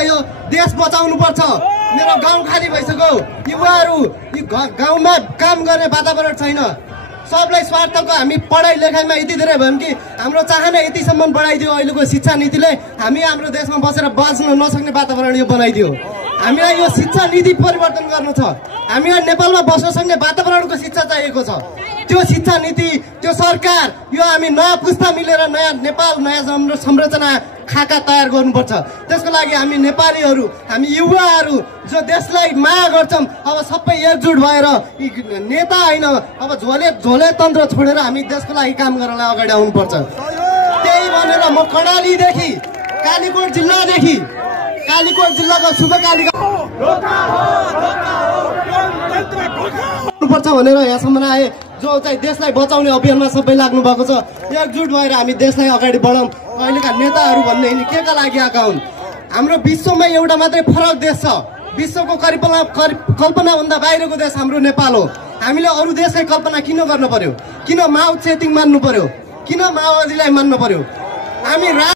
यो देश बचाउनु पर्छ। मेरो गाउँ खाली भइसक्यो। युवाहरू गाउँमा काम गर्ने वातावरण छैन। सबलाई स्वार्थको हामी पढाइ लेखाइमा यति धेरै भयौँ कि हाम्रो चाहना यतिसम्म बढाइदियो। अहिलेको शिक्षा नीतिले हामी हाम्रो देशमा बसेर बाँच्न नसक्ने वातावरण यो बनाइदियो। हामीलाई यो शिक्षा नीति परिवर्तन गर्नु छ। हामीलाई नेपालमा बस्न सक्ने वातावरणको शिक्षा चाहिएको छ। त्यो शिक्षा नीति, त्यो सरकार, यो हामी नयाँ पुस्ता मिलेर नयाँ नेपाल, नयाँ संरचना खाका तयार गर्नुपर्छ। त्यसको लागि हामी नेपालीहरू, हामी युवाहरू जो देशलाई माया गर्छौँ, अब सबै एकजुट भएर नेता होइन, अब झोले तन्त्र छोडेर हामी देशको लागि काम गर्नलाई अगाडि आउनुपर्छ। त्यही भनेर म कर्णालीदेखि, कालीकोट जिल्लादेखि, कालीकोट जिल्लाको शुभकालिका पर्छ भनेर यहाँसम्म आए। जो चाहिँ देशलाई बचाउने अभियानमा सबै लाग्नु भएको छ। एकजुट भएर हामी देशलाई अगाडि बढाउँ। अहिलेका नेताहरू भन्ने के का लागि आएका हुन्? हाम्रो विश्वमा एउटा मात्रै फरक देश छ। विश्वको कल्पनाभन्दा बाहिरको देश हाम्रो नेपाल हो। हामीले अरू देशकै कल्पना किन गर्नु पर्यो? किन माओ सेतुङ मान्नु पर्यो? किन माओवादीलाई मान्नु पर्यो? हामी